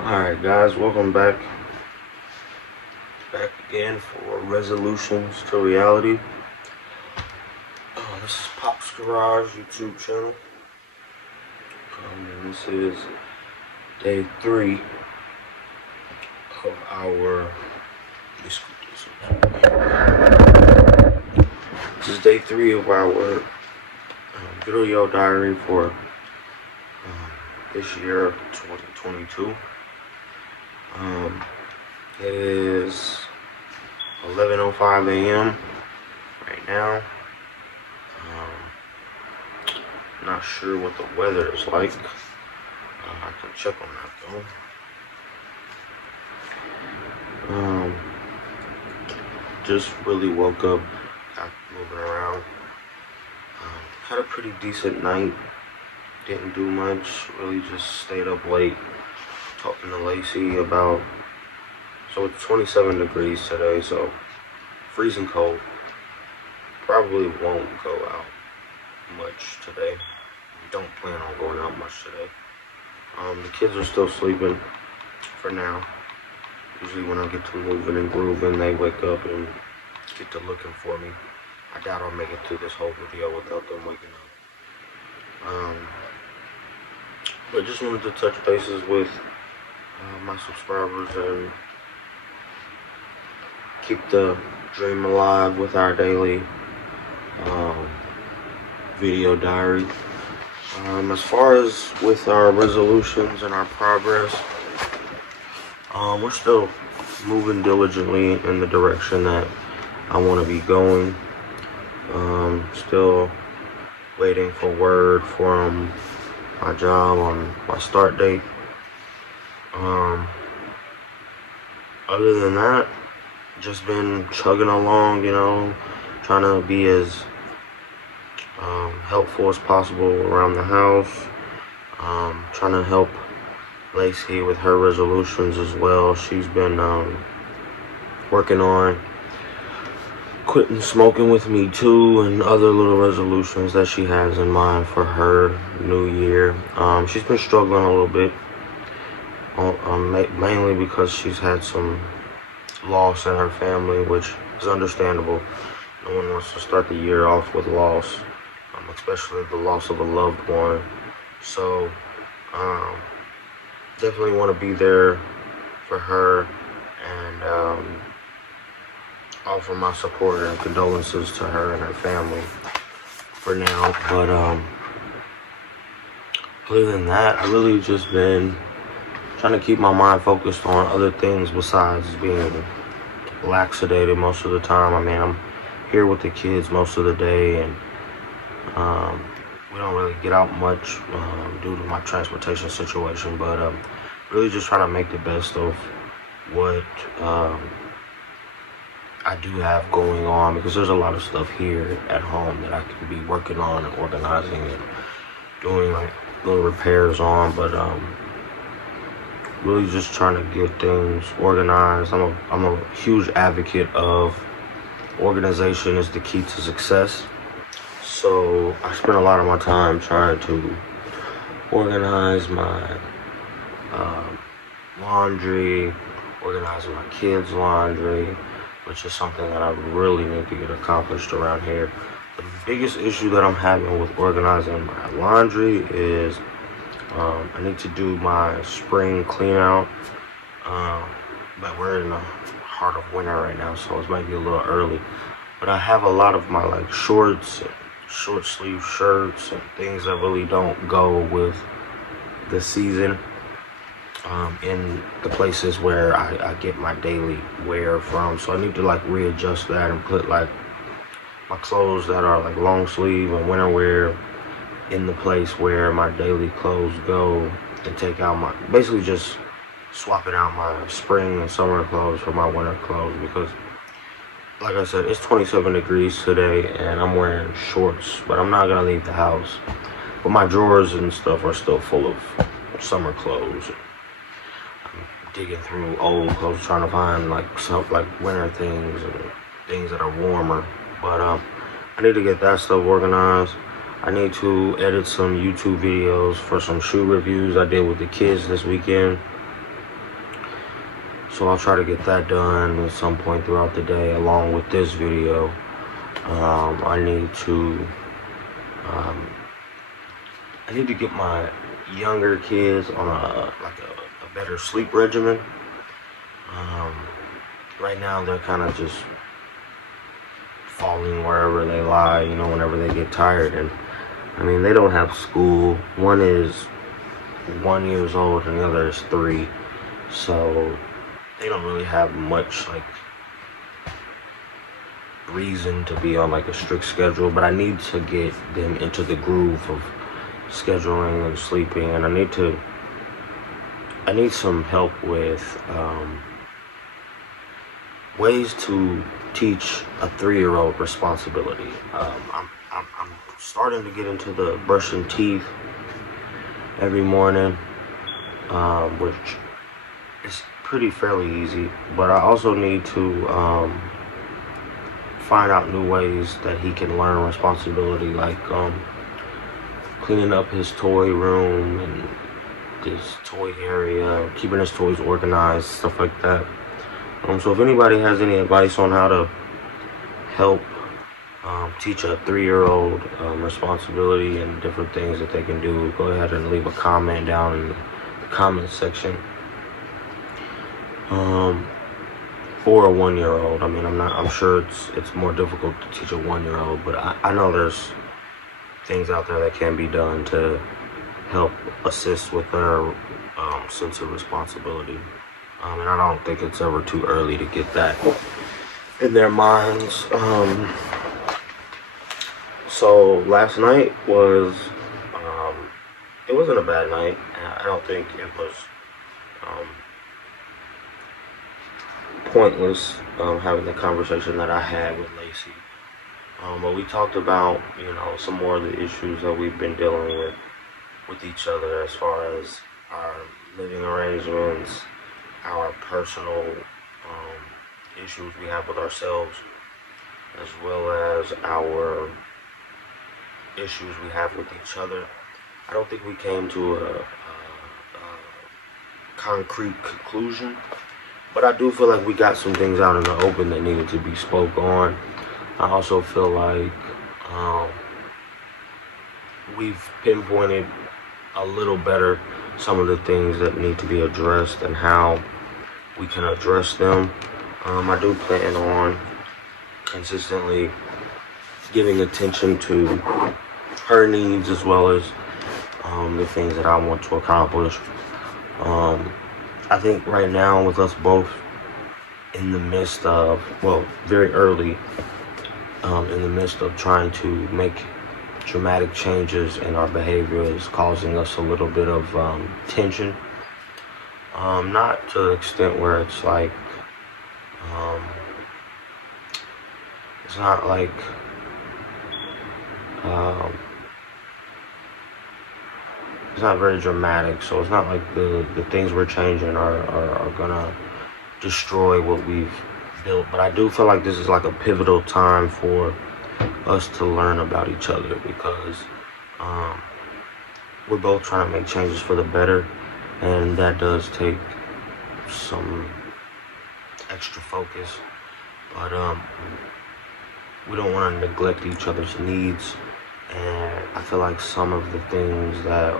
Alright guys, welcome back again for Resolutions to Reality. This is Popz Garage YouTube channel. And this is day 3 of our video diary for this year of 2022. It is 11:05 a.m. right now. Not sure what the weather is like. I can check on that though. Just really woke up, got moving around. Had a pretty decent night. Didn't do much. Really just stayed up late talking to Lacey about. So it's 27 degrees today, so freezing cold. Probably won't go out much today. Don't plan on going out much today. The kids are still sleeping for now. Usually when I get to moving and grooving, they wake up and get to looking for me. I doubt I'll make it through this whole video without them waking up. But just wanted to touch bases with my subscribers and keep the dream alive with our daily video diary. As far as with our resolutions and our progress, we're still moving diligently in the direction that I want to be going. Still waiting for word from my job on my start date. Other than that, just been chugging along, trying to be as helpful as possible around the house. Trying to help Lacey with her resolutions as well. She's been working on quitting smoking with me too, and other little resolutions that she has in mind for her new year. She's been struggling a little bit, mainly because she's had some loss in her family, which is understandable. No one wants to start the year off with loss, especially the loss of a loved one. So definitely want to be there for her and offer my support and condolences to her and her family for now. But other than that, I really just been trying to keep my mind focused on other things besides being laxated most of the time. I mean, I'm here with the kids most of the day, and we don't really get out much due to my transportation situation, but really just trying to make the best of what I do have going on, because there's a lot of stuff here at home that I can be working on and organizing and doing like little repairs on, but really just trying to get things organized. I'm a huge advocate of organization is the key to success. So I spend a lot of my time trying to organize my laundry, organize my kids' laundry, which is something that I really need to get accomplished around here. The biggest issue that I'm having with organizing my laundry is I need to do my spring clean out, but we're in the heart of winter right now, so it might be a little early. But I have a lot of my like shorts, short sleeve shirts, and things that really don't go with the season in the places where I get my daily wear from. So I need to like readjust that and put like my clothes that are like long sleeve and winter wear in the place where my daily clothes go, and take out my, basically just swapping out my spring and summer clothes for my winter clothes, because like I said, it's 27 degrees today and I'm wearing shorts, but I'm not gonna leave the house. But my drawers and stuff are still full of summer clothes. I'm digging through old clothes trying to find like some like winter things and things that are warmer. But I need to get that stuff organized. I need to edit some YouTube videos for some shoe reviews I did with the kids this weekend. So I'll try to get that done at some point throughout the day, along with this video. I need to get my younger kids on a better sleep regimen. Right now they're kind of just falling wherever they lie, whenever they get tired. And I mean, they don't have school. One is 1 year old and the other is 3. So they don't really have much reason to be on a strict schedule, but I need to get them into the groove of scheduling and sleeping, and I need some help with ways to teach a 3-year-old responsibility. I'm starting to get into the brushing teeth every morning, which is fairly easy, but I also need to find out new ways that he can learn responsibility, like cleaning up his toy room and his toy area, keeping his toys organized, stuff like that. So if anybody has any advice on how to help teach a 3-year-old responsibility and different things that they can do, go ahead and leave a comment down in the comment section. For a 1-year-old, I mean, I'm sure it's more difficult to teach a 1-year-old, but I know there's things out there that can be done to help assist with their sense of responsibility. And I don't think it's ever too early to get that in their minds. So last night was, it wasn't a bad night. I don't think it was pointless having the conversation that I had with Lacey. But we talked about, some more of the issues that we've been dealing with each other, as far as our living arrangements, our personal issues we have with ourselves, as well as our issues we have with each other. I don't think we came to a concrete conclusion, but I do feel like we got some things out in the open that needed to be spoke on. I also feel like we've pinpointed a little better some of the things that need to be addressed and how we can address them. I do plan on consistently giving attention to her needs, as well as the things that I want to accomplish. I think right now, with us both in the midst of, very early in the midst of trying to make dramatic changes in our behavior, is causing us a little bit of tension. Not to the extent where it's like, it's not like, it's not very dramatic, so it's not like the things we're changing are gonna destroy what we've built. But I do feel like this is like a pivotal time for us to learn about each other, because we're both trying to make changes for the better, and that does take some extra focus. But we don't want to neglect each other's needs, and I feel like some of the things that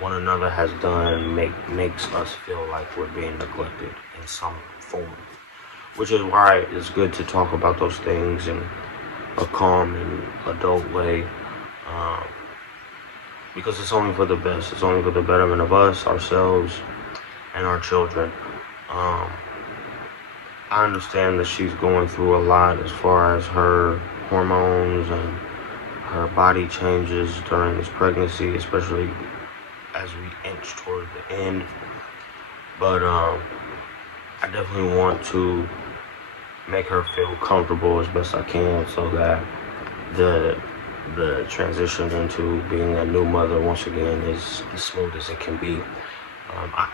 one another has done makes us feel like we're being neglected in some form, which is why it's good to talk about those things in a calm and adult way, because it's only for the best. It's only for the betterment of us, ourselves, and our children. I understand that she's going through a lot as far as her hormones and her body changes during this pregnancy, especially as we inch toward the end. But I definitely want to make her feel comfortable as best I can, so that the transition into being a new mother once again is as smooth as it can be.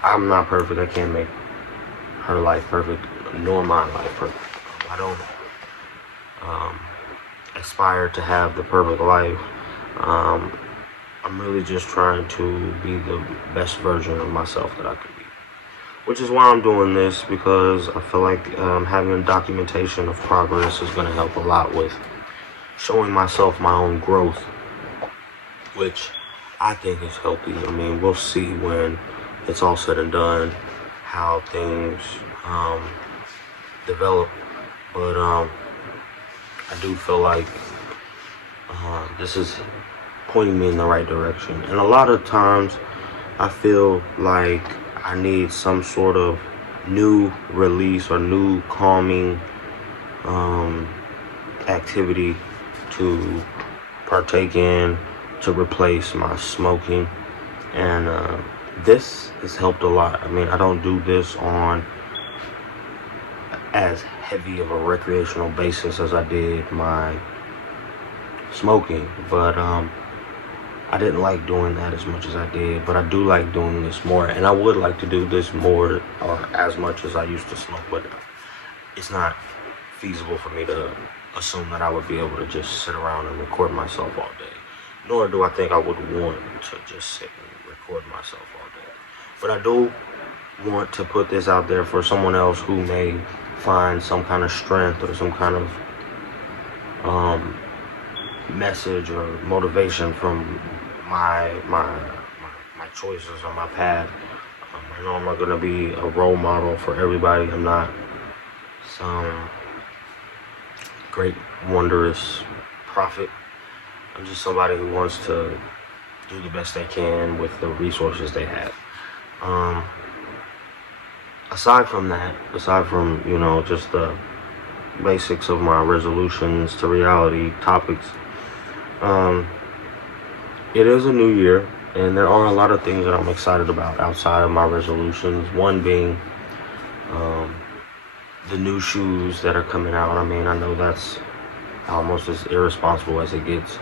I'm not perfect. I can't make her life perfect, nor my life perfect. I don't aspire to have the perfect life. I'm really just trying to be the best version of myself that I can be. which is why I'm doing this, because I feel like having documentation of progress is going to help a lot with showing myself my own growth, which I think is healthy. I mean, we'll see when it's all said and done how things develop, but I do feel like this is pointing me in the right direction. And a lot of times I feel like I need some sort of new release or new calming activity to partake in, to replace my smoking. And this has helped a lot. I mean, I don't do this on as heavy of a recreational basis as I did my smoking, but I didn't like doing that as much as I did, but I do like doing this more, and I would like to do this more or as much as I used to smoke, but it's not feasible for me to assume that I would be able to just sit around and record myself all day, nor do I think I would want to just sit and record myself all day. But I do want to put this out there for someone else who may find some kind of strength or some kind of message or motivation from my choices or my path. I know I'm not gonna be a role model for everybody. I'm not some great wondrous prophet. I'm just somebody who wants to do the best they can with the resources they have. Aside from that, aside from, you know, just the basics of my resolutions to reality topics, it is a new year, and there are a lot of things that I'm excited about outside of my resolutions. One being the new shoes that are coming out. I mean, I know that's almost as irresponsible as it gets,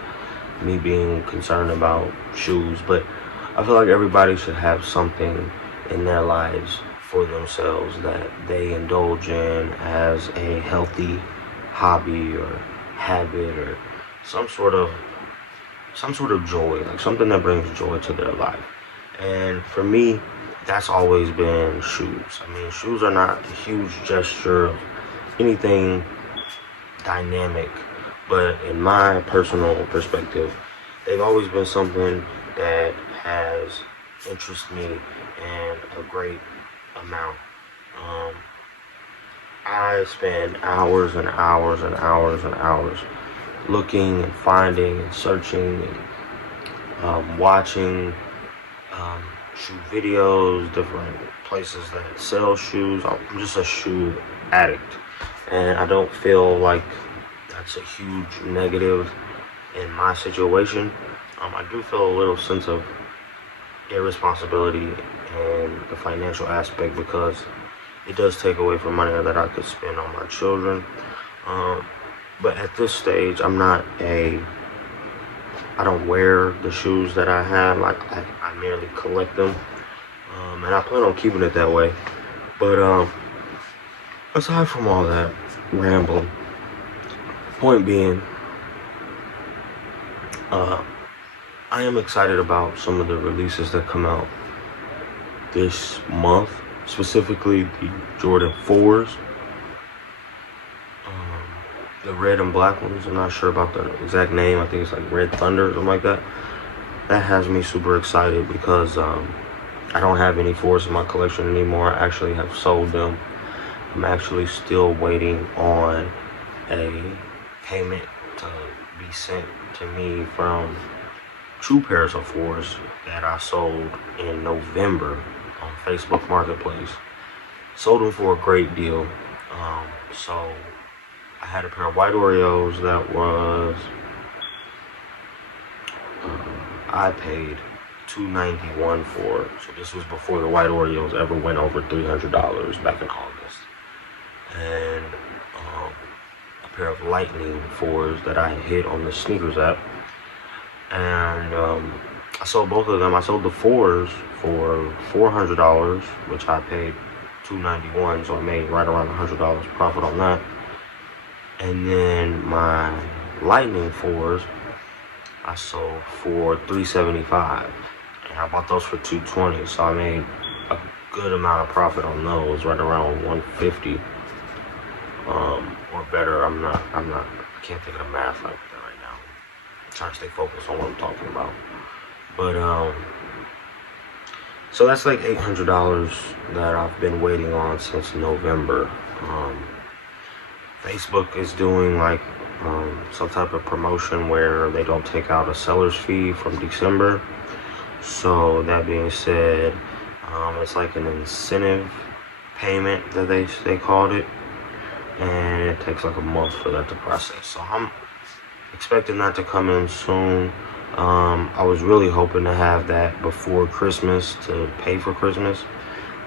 me being concerned about shoes, but I feel like everybody should have something in their lives for themselves that they indulge in as a healthy hobby or habit, or some sort of joy, like something that brings joy to their life. And for me, that's always been shoes. I mean, shoes are not a huge gesture of anything dynamic, but in my personal perspective, they've always been something that has interested me in a great amount. I spend hours and hours and hours and hours looking and finding and searching and watching shoe videos, different places that sell shoes. I'm just a shoe addict, and I don't feel like that's a huge negative in my situation. I do feel a little sense of irresponsibility in the financial aspect, because it does take away from money that I could spend on my children. But at this stage, I don't wear the shoes that I have. I merely collect them, and I plan on keeping it that way. But aside from all that rambling, point being, I am excited about some of the releases that come out this month, specifically the Jordan 4s. The red and black ones, I'm not sure about the exact name. I think it's like Red Thunder or something like that. That has me super excited because I don't have any 4s in my collection anymore. I actually have sold them. I'm actually still waiting on a payment to be sent to me from 2 pairs of 4s that I sold in November on Facebook Marketplace. Sold them for a great deal. So I had a pair of white Oreos that was, I paid $291 for it. So this was before the white Oreos ever went over $300 back in August. And a pair of Lightning 4s that I hit on the sneakers app. And I sold both of them. I sold the 4s for $400, which I paid $291, so I made right around $100 profit on that. And then my Lightning 4s, I sold for $375, and I bought those for $220, so I made a good amount of profit on those, right around 150 or better. I can't think of the math like that right now. I'm trying to stay focused on what I'm talking about. But so that's like $800 that I've been waiting on since November. Facebook is doing like some type of promotion where they don't take out a seller's fee from December. So that being said, it's like an incentive payment that they called it, and it takes like a month for that to process. So I'm expecting that to come in soon. I was really hoping to have that before Christmas to pay for Christmas.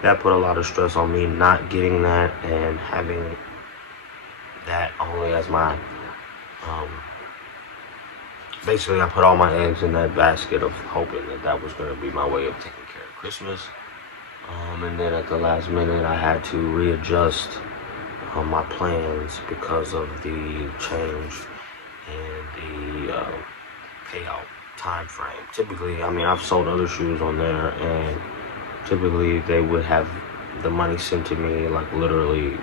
That put a lot of stress on me not getting that and having that only as my basically I put all my eggs in that basket of hoping that was going to be my way of taking care of Christmas. And then at the last minute I had to readjust my plans because of the change in the payout time frame. Typically, I mean, I've sold other shoes on there, and typically they would have the money sent to me like literally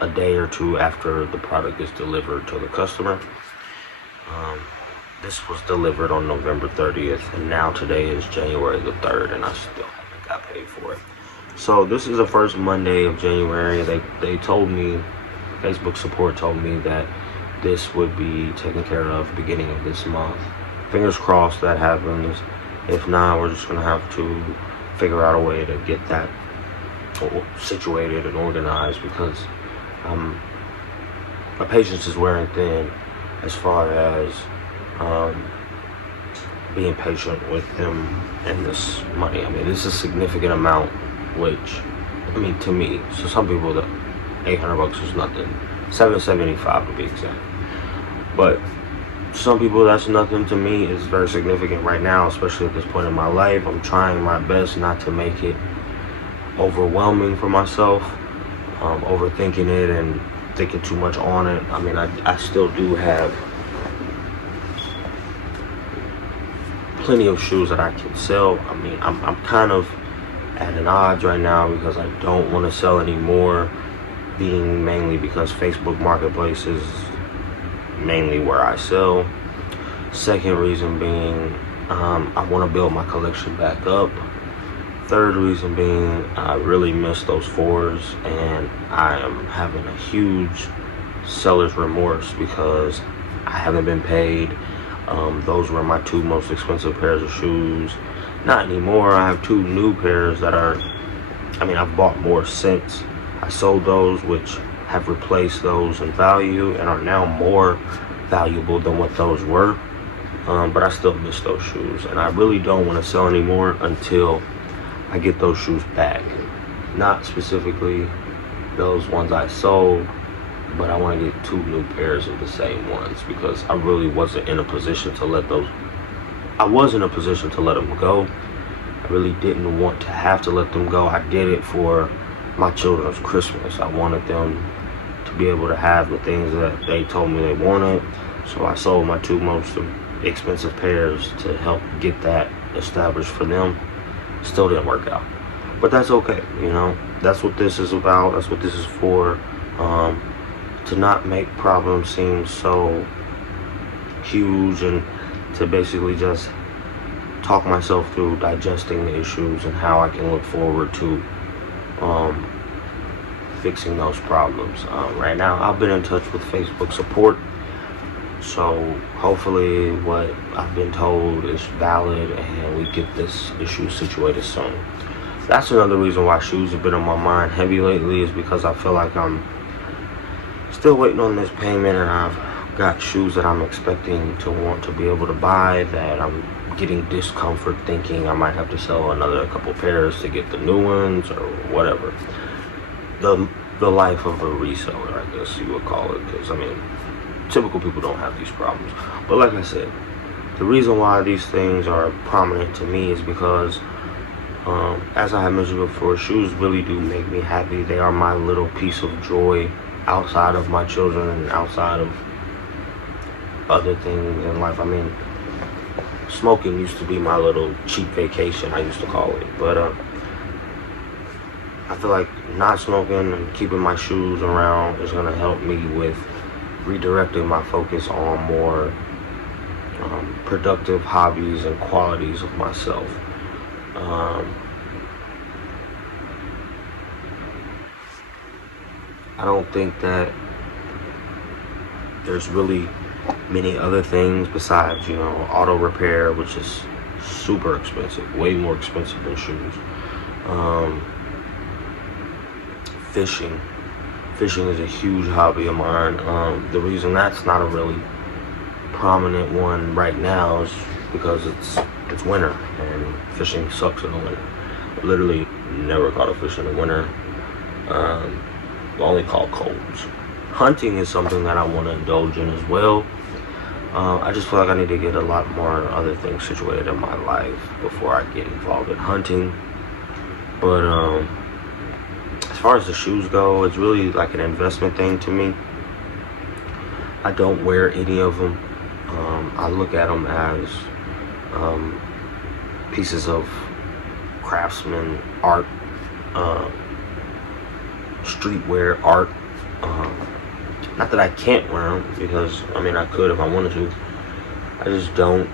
a day or two after the product is delivered to the customer. This was delivered on November 30th, and now today is January the 3rd, and I still haven't got paid for it. So this is the first Monday of January. They told me, Facebook support told me that this would be taken care of beginning of this month. Fingers crossed that happens. If not, we're just gonna have to figure out a way to get that situated and organized, because my patience is wearing thin as far as being patient with them and this money. I mean, this is a significant amount, which, I mean, to me, so some people, that $800 is nothing. $775 to be exact. But some people, that's nothing. To me, it's very significant right now, especially at this point in my life. I'm trying my best not to make it overwhelming for myself, overthinking it and thinking too much on it. I mean, I still do have plenty of shoes that I can sell. I mean, I'm kind of at an odds right now because I don't want to sell any more, being mainly because Facebook Marketplace is mainly where I sell. Second reason being, I want to build my collection back up. Third reason being, I really miss those fours, and I am having a huge seller's remorse because I haven't been paid. Those were my two most expensive pairs of shoes. Not anymore. I have two new pairs that are, I mean, I've bought more since I sold those, which have replaced those in value and are now more valuable than what those were. But I still miss those shoes, and I really don't want to sell anymore until I get those shoes back. Not specifically those ones I sold, but I want to get two new pairs of the same ones, because I really wasn't in a position to let those, I was in a position to let them go. I really didn't want to have to let them go. I did it for my children's Christmas. I wanted them to be able to have the things that they told me they wanted. So I sold my two most expensive pairs to help get that established for them. Still didn't work out, but that's okay. You know, that's what this is about. That's what this is for. To not make problems seem so huge, and to basically just talk myself through digesting the issues and how I can look forward to fixing those problems. Right now, I've been in touch with Facebook support, so hopefully what I've been told is valid and we get this issue situated soon. That's another reason why shoes have been on my mind heavy lately, is because I feel like I'm still waiting on this payment, and I've got shoes that I'm expecting to want to be able to buy that I'm getting discomfort thinking I might have to sell another couple pairs to get the new ones or whatever. The life of a reseller, I guess you would call it, because I mean, typical people don't have these problems. But like I said, the reason why these things are prominent to me is because as I have mentioned before, shoes really do make me happy. They are my little piece of joy outside of my children and outside of other things in life. I mean, smoking used to be my little cheap vacation, I used to call it. But I feel like not smoking and keeping my shoes around is gonna help me with redirecting my focus on more productive hobbies and qualities of myself. I don't think that there's really many other things besides, auto repair, which is super expensive, way more expensive than shoes. Fishing is a huge hobby of mine. The reason that's not a really prominent one right now is because it's winter and fishing sucks in the winter. Literally never caught a fish in the winter. Only caught colds. Hunting is something that I want to indulge in as well. I just feel like I need to get a lot more other things situated in my life before I get involved in hunting. But as far as the shoes go, it's really like an investment thing to me. I don't wear any of them. I look at them as pieces of craftsman art, streetwear art. Not that I can't wear them, because I could if I wanted to. I just don't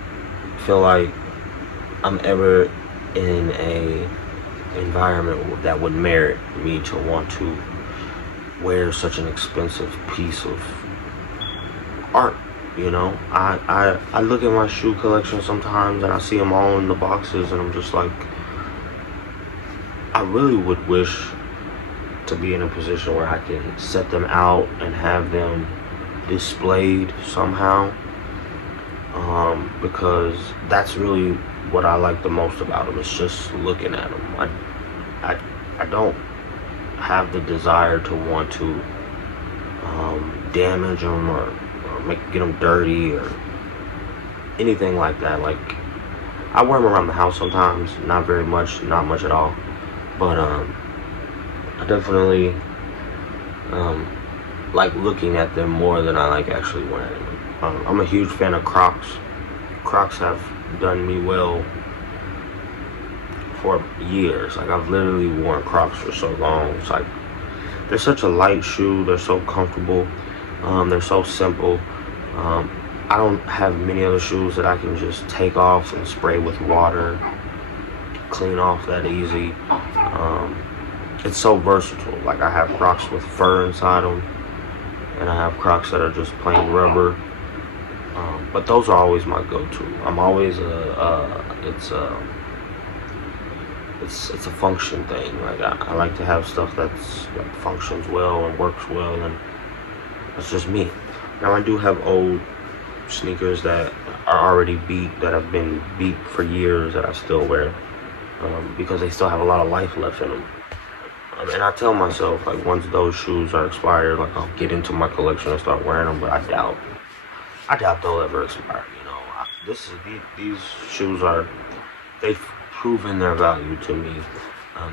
feel like I'm ever in a environment that would merit me to want to wear such an expensive piece of art. I look at my shoe collection sometimes and I see them all in the boxes, and I'm just like, I really would wish to be in a position where I can set them out and have them displayed somehow, because that's really what I like the most about them. It's just looking at them. I don't have the desire to want to damage them or get them dirty or anything like that. Like, I wear them around the house sometimes, not very much, not much at all, but I definitely like looking at them more than I like actually wearing them. I'm a huge fan of Crocs. Crocs have done me well for years. Like, I've literally worn Crocs for so long. It's like, they're such a light shoe. They're so comfortable. They're so simple. I don't have many other shoes that I can just take off and spray with water, clean off that easy. It's so versatile. Like, I have Crocs with fur inside them, and I have Crocs that are just plain rubber. But those are always my go-to. I'm always it's a function thing. Like, I like to have stuff that functions well and works well, and that's just me. Now, I do have old sneakers that are already beat, that have been beat for years, that I still wear, because they still have a lot of life left in them. And I tell myself, like, once those shoes are expired, like, I'll get into my collection and start wearing them, but I doubt they'll ever expire. These shoes they've proven their value to me.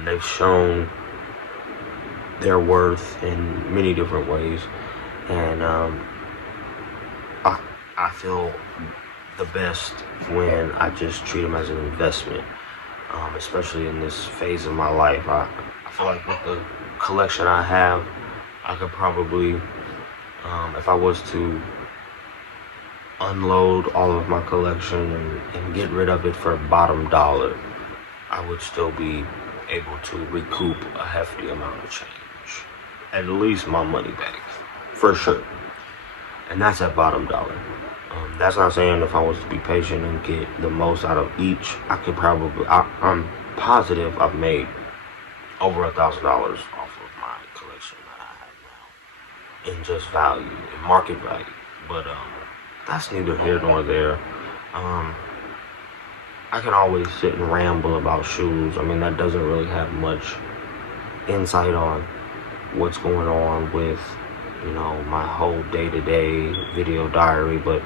They've shown their worth in many different ways, and I feel the best when I just treat them as an investment, especially in this phase of my life. I feel like with the collection I have, I could probably, if I was to unload all of my collection and get rid of it for bottom dollar, I would still be able to recoup a hefty amount of change. At least my money back, for sure. And that's at bottom dollar. That's not saying if I was to be patient and get the most out of each, I could probably, I'm positive I've made over $1,000 off of my collection that I have now, in just value, in market value. But that's neither here nor there. I can always sit and ramble about shoes. That doesn't really have much insight on what's going on with, my whole day-to-day video diary, but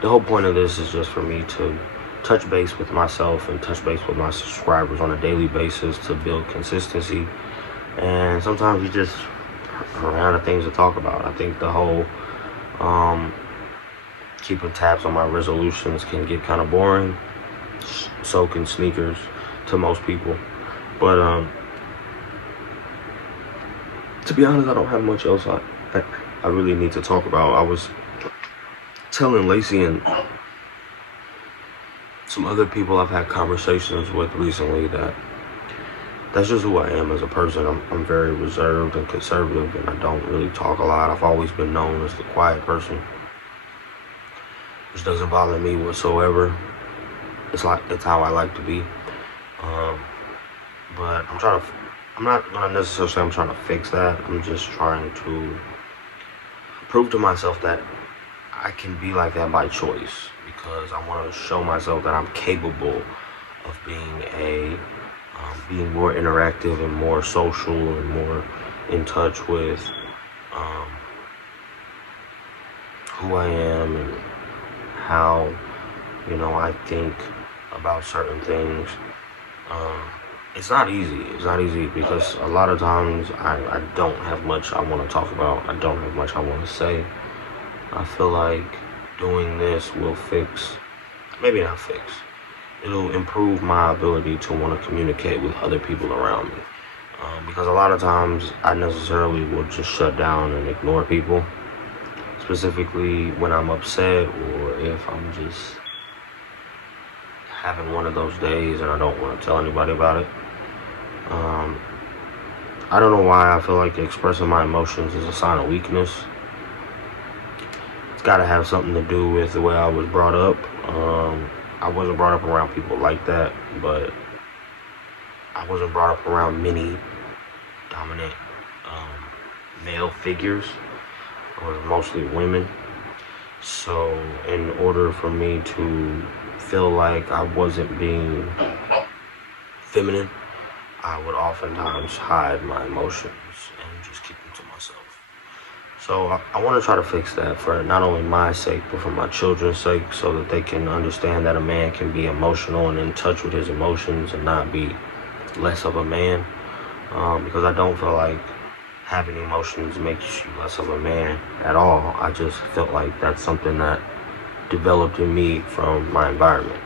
the whole point of this is just for me to touch base with myself and touch base with my subscribers on a daily basis to build consistency. And sometimes you just run out of things to talk about. I think the whole keeping tabs on my resolutions can get kind of boring. So can sneakers to most people. But to be honest, I don't have much else I really need to talk about. I was telling Lacey and some other people I've had conversations with recently that that's just who I am as a person. I'm very reserved and conservative, and I don't really talk a lot. I've always been known as the quiet person, which doesn't bother me whatsoever. It's how I like to be. But I'm not gonna necessarily say I'm trying to fix that. I'm just trying to prove to myself that I can be like that by choice, because I want to show myself that I'm capable of being more interactive and more social and more in touch with who I am and how, I think about certain things. It's not easy. It's not easy because a lot of times I don't have much I want to talk about. I don't have much I want to say. I feel like doing this will maybe not fix, it'll improve my ability to want to communicate with other people around me. Because a lot of times I necessarily will just shut down and ignore people, specifically when I'm upset or if I'm just having one of those days and I don't want to tell anybody about it. I don't know why I feel like expressing my emotions is a sign of weakness. It's got to have something to do with the way I was brought up. I wasn't brought up around people like that, but I wasn't brought up around many dominant male figures. It was mostly women. So in order for me to feel like I wasn't being feminine, I would oftentimes hide my emotions and just keep them to myself. So I want to try to fix that for not only my sake, but for my children's sake, so that they can understand that a man can be emotional and in touch with his emotions and not be less of a man. Because I don't feel like having emotions makes you less of a man at all. I just felt like that's something that developed in me from my environment.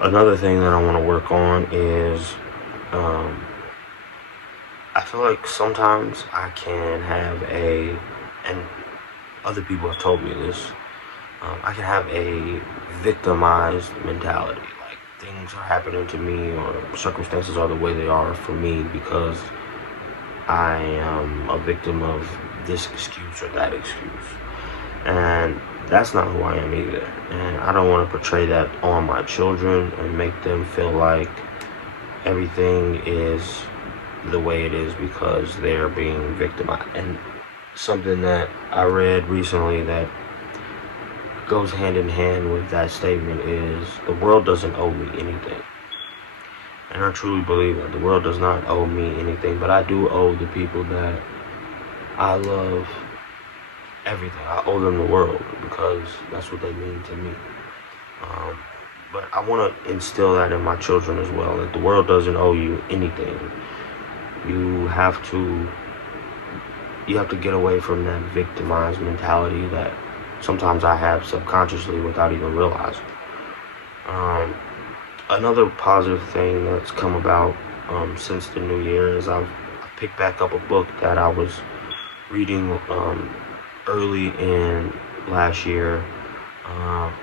Another thing that I want to work on is I feel like sometimes I can have and other people have told me this, I can have a victimized mentality. Like things are happening to me or circumstances are the way they are for me because I am a victim of this excuse or that excuse. And that's not who I am either. And I don't want to portray that on my children and make them feel like everything is the way it is because they're being victimized. And something that I read recently that goes hand in hand with that statement is the world doesn't owe me anything. And I truly believe that the world does not owe me anything, but I do owe the people that I love everything. I owe them the world because that's what they mean to me. But I want to instill that in my children as well, that the world doesn't owe you anything. You have to get away from that victimized mentality that sometimes I have subconsciously without even realizing. Another positive thing that's come about since the new year is I've picked back up a book that I was reading early in last year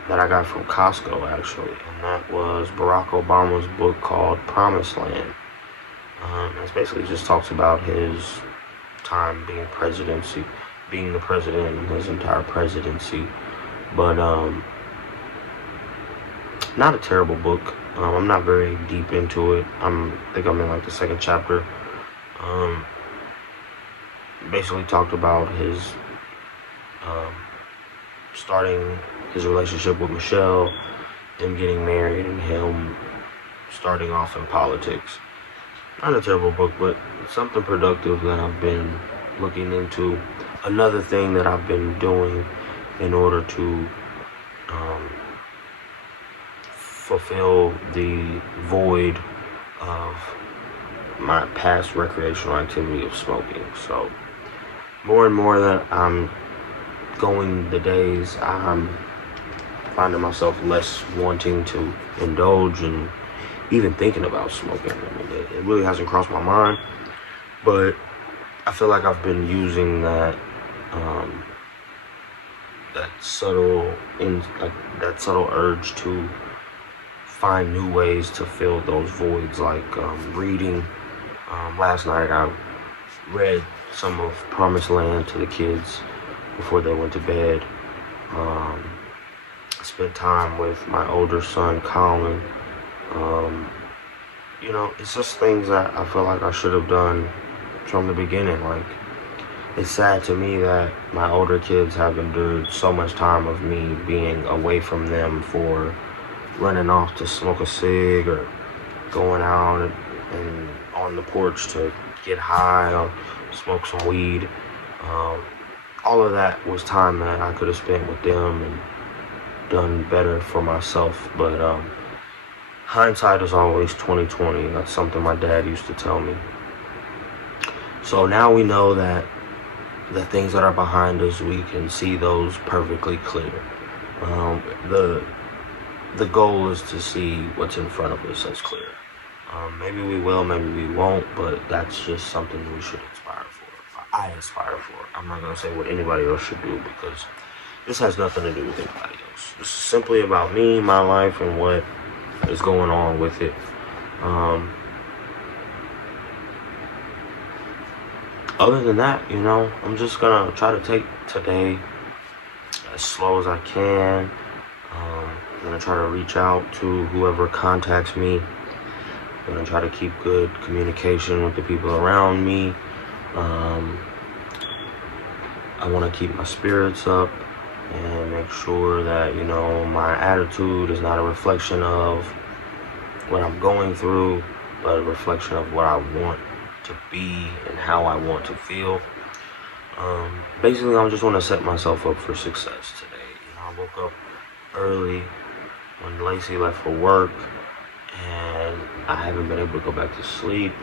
that I got from Costco actually, and that was Barack Obama's book called Promised Land. It basically just talks about his time being the president in his entire presidency, but not a terrible book. I'm not very deep into it. I think I'm in like the second chapter. Basically talked about his starting his relationship with Michelle, them getting married, and him starting off in politics. Not a terrible book, but something productive that I've been looking into. Another thing that I've been doing in order to fulfill the void of my past recreational activity of smoking. So more and more that I'm going the days, I'm finding myself less wanting to indulge and even thinking about smoking. I mean, it really hasn't crossed my mind, but I feel like I've been using um, that subtle urge to find new ways to fill those voids, like reading. Last night I read some of Promised Land to the kids before they went to bed. I spent time with my older son, Colin. It's just things that I feel like I should have done from the beginning. Like, it's sad to me that my older kids have endured so much time of me being away from them for running off to smoke a cig or going out and on the porch to get high or smoke some weed. All of that was time that I could have spent with them and done better for myself. But hindsight is always 20/20. That's something my dad used to tell me. So now we know that the things that are behind us, we can see those perfectly clear. The goal is to see what's in front of us as clear. Maybe we will, maybe we won't, but that's just something we should aspire for. I aspire for. I'm not going to say what anybody else should do, because this has nothing to do with anybody else. This is simply about me, my life, and what is going on with it. Other than that, I'm just going to try to take today as slow as I can. I'm going to try to reach out to whoever contacts me. I'm going to try to keep good communication with the people around me. I want to keep my spirits up and make sure that, my attitude is not a reflection of what I'm going through, but a reflection of what I want to be and how I want to feel. Basically, I just want to set myself up for success today. I woke up early when Lacey left for work, and I haven't been able to go back to sleep.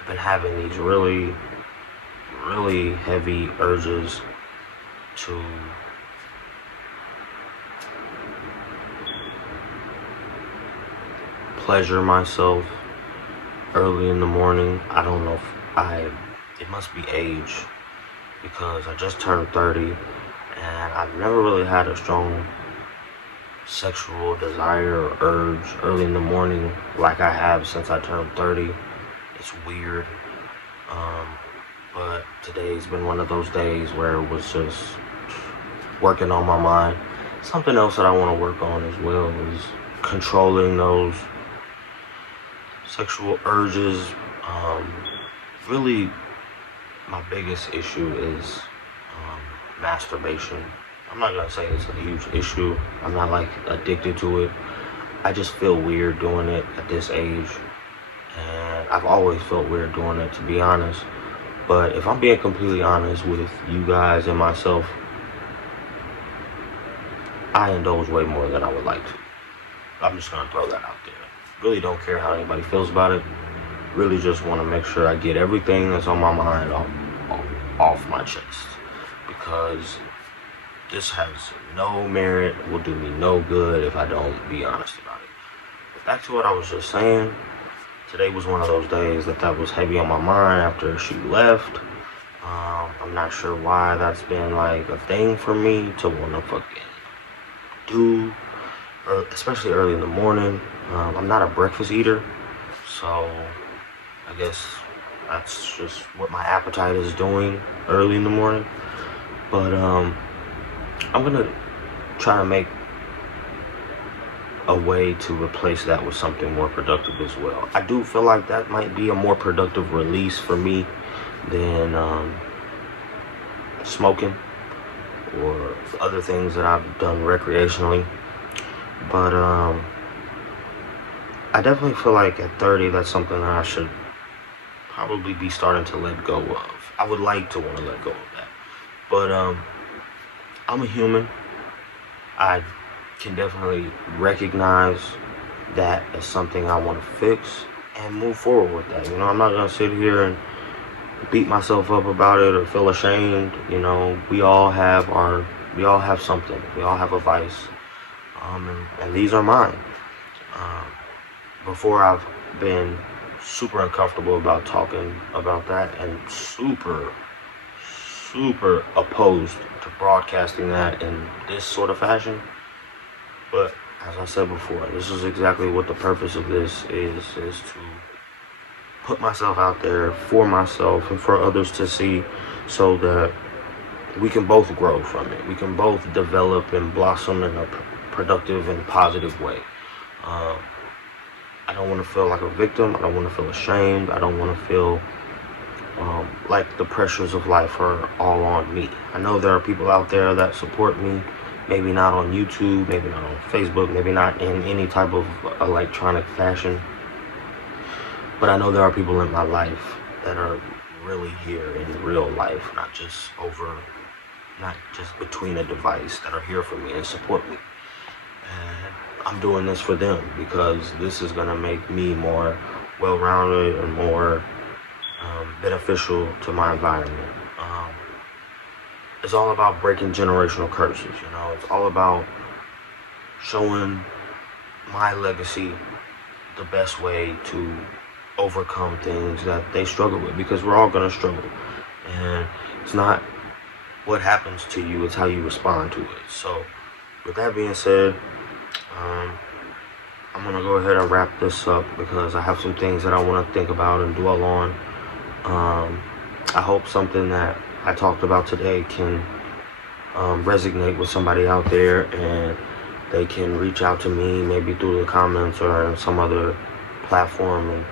I've been having these really, really heavy urges to pleasure myself early in the morning. I don't know if it must be age, because I just turned 30 and I've never really had a strong sexual desire or urge early in the morning like I have since I turned 30. It's weird. But today's been one of those days where it was just working on my mind. Something else that I want to work on as well is controlling those sexual urges. Really, my biggest issue is masturbation. I'm not gonna say it's a huge issue. I'm not addicted to it. I just feel weird doing it at this age, and I've always felt weird doing it, to be honest. But if I'm being completely honest with you guys and myself, I indulge way more than I would like to. I'm just gonna throw that out there. Really don't care how anybody feels about it. Really just want to make sure I get everything that's on my mind off my chest, because this has no merit, will do me no good if I don't be honest about it. But back to what I was just saying, today was one of those days that was heavy on my mind after she left. I'm not sure why that's been a thing for me to want to fucking do, especially early in the morning. I'm not a breakfast eater, so I guess that's just what my appetite is doing early in the morning. But I'm gonna try to make a way to replace that with something more productive as well. I do feel like that might be a more productive release for me than smoking or other things that I've done recreationally. But I definitely feel like at 30, that's something that I should probably be starting to let go of. I would like to want to let go of that. But I'm a human. I can definitely recognize that as something I want to fix and move forward with that. I'm not going to sit here and beat myself up about it or feel ashamed. We all have something. We all have a vice. And these are mine. Before I've been super uncomfortable about talking about that, and super opposed to broadcasting that in this sort of fashion. But as I said before, this is exactly what the purpose of this is to put myself out there for myself and for others to see, so that we can both grow from it. We can both develop and blossom in a productive and positive way. I don't want to feel like a victim. I don't want to feel ashamed. I don't want to feel like the pressures of life are all on me. I know there are people out there that support me, maybe not on YouTube, maybe not on Facebook, maybe not in any type of electronic fashion, but I know there are people in my life that are really here in real life, not just between a device, that are here for me and support me. And I'm doing this for them because this is going to make me more well-rounded and more beneficial to my environment. It's all about breaking generational curses, It's all about showing my legacy the best way to overcome things that they struggle with, because we're all going to struggle. And it's not what happens to you, it's how you respond to it. So with that being said, I'm going to go ahead and wrap this up because I have some things that I want to think about and dwell on. I hope something that I talked about today can resonate with somebody out there, and they can reach out to me maybe through the comments or in some other platform and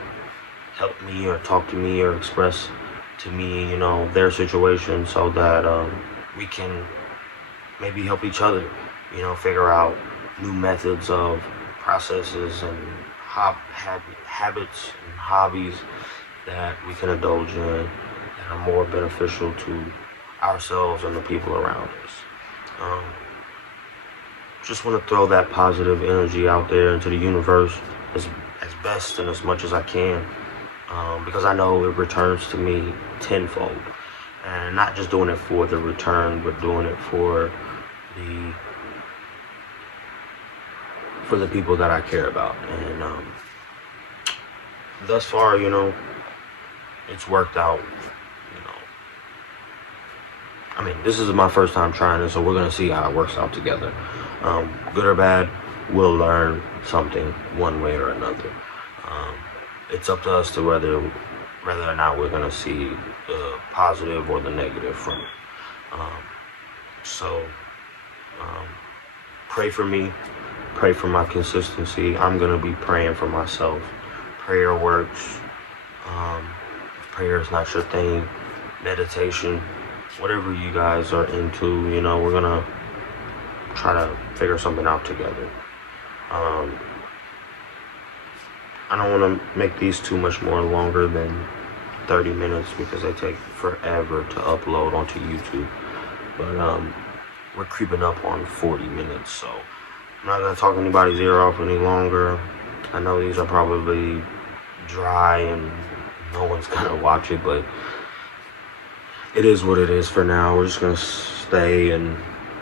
help me or talk to me or express to me, their situation, so that we can maybe help each other, figure out new methods of processes and habits and hobbies that we can indulge in that are more beneficial to ourselves and the people around us. Just want to throw that positive energy out there into the universe as best and as much as I can, because I know it returns to me tenfold. And not just doing it for the return, but doing it for the people that I care about. And thus far, it's worked out. I mean, this is my first time trying it, so we're going to see how it works out together. Good or bad, we'll learn something one way or another. It's up to us to whether or not we're going to see the positive or the negative from it. So pray for me. Pray for my consistency. I'm going to be praying for myself. Prayer works. If prayer is not your thing, meditation, whatever you guys are into, we're going to try to figure something out together. I don't want to make these too much more longer than 30 minutes because they take forever to upload onto YouTube. But we're creeping up on 40 minutes, so I'm not going to talk anybody's ear off any longer. I know these are probably dry and no one's going to watch it, but it is what it is for now. We're just going to stay and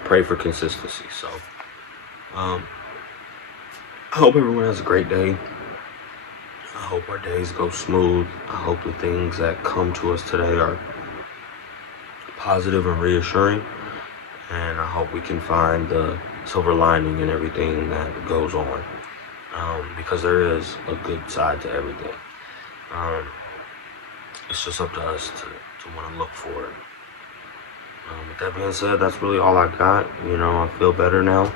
pray for consistency. So I hope everyone has a great day. I hope our days go smooth. I hope the things that come to us today are positive and reassuring. And I hope we can find the silver lining in everything that goes on. Because there is a good side to everything. It's just up to us to want to look for it. With that being said, that's really all I got. I feel better now.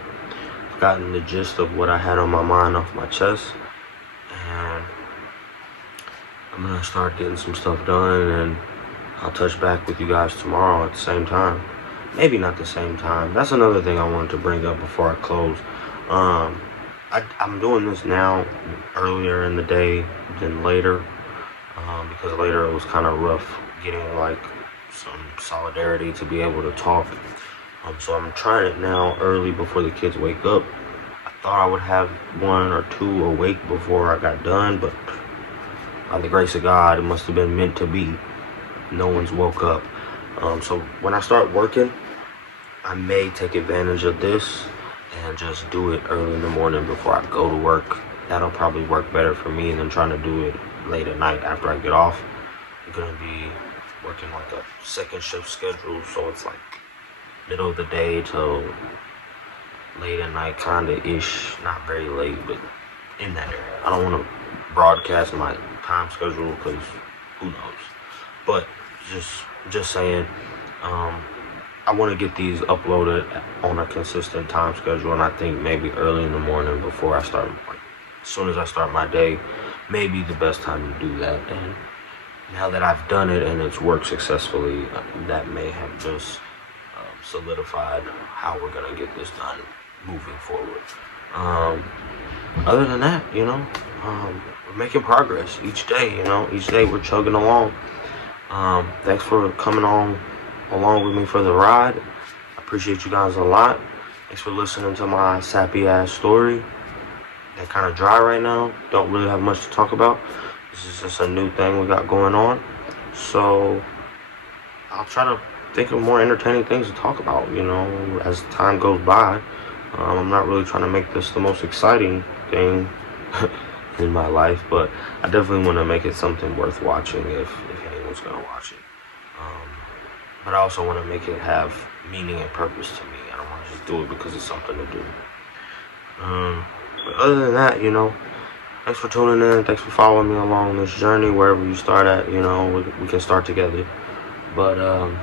I've gotten the gist of what I had on my mind off my chest. And I'm going to start getting some stuff done, and I'll touch back with you guys tomorrow at the same time. Maybe not the same time. That's another thing I wanted to bring up before I close. I'm doing this now earlier in the day than later, because later it was kind of rough getting some solidarity to be able to talk. So I'm trying it now early before the kids wake up. I thought I would have one or two awake before I got done, but by the grace of God, it must have been meant to be. No one's woke up. So when I start working, I may take advantage of this and just do it early in the morning before I go to work. That'll probably work better for me than trying to do it late at night after I get off. I'm gonna be working like a second shift schedule, so it's like middle of the day till late at night, kinda ish. Not very late, but in that area. I don't want to broadcast my time schedule because who knows. But just saying, I want to get these uploaded on a consistent time schedule, and I think maybe early in the morning before I start, like as soon as I start my day, may be the best time to do that. And now that I've done it and it's worked successfully, that may have just solidified how we're gonna get this done moving forward. Other than that, we're making progress each day. Each day we're chugging along. Thanks for coming along with me for the ride. I appreciate you guys a lot. Thanks for listening to my sappy ass story. They're kind of dry right now. Don't really have much to talk about. This is just a new thing we got going on. So I'll try to think of more entertaining things to talk about, as time goes by. I'm not really trying to make this the most exciting thing in my life, but I definitely want to make it something worth watching if anyone's going to watch it. But I also want to make it have meaning and purpose to me. I don't want to just do it because it's something to do. But other than that, thanks for tuning in. Thanks for following me along this journey. Wherever you start at, we can start together. But I'm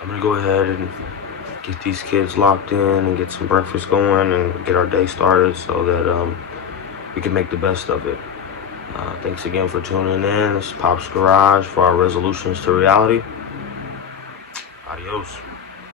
going to go ahead and get these kids locked in and get some breakfast going and get our day started so that we can make the best of it. Thanks again for tuning in. This is Popz Garage for our resolutions to reality. Adios.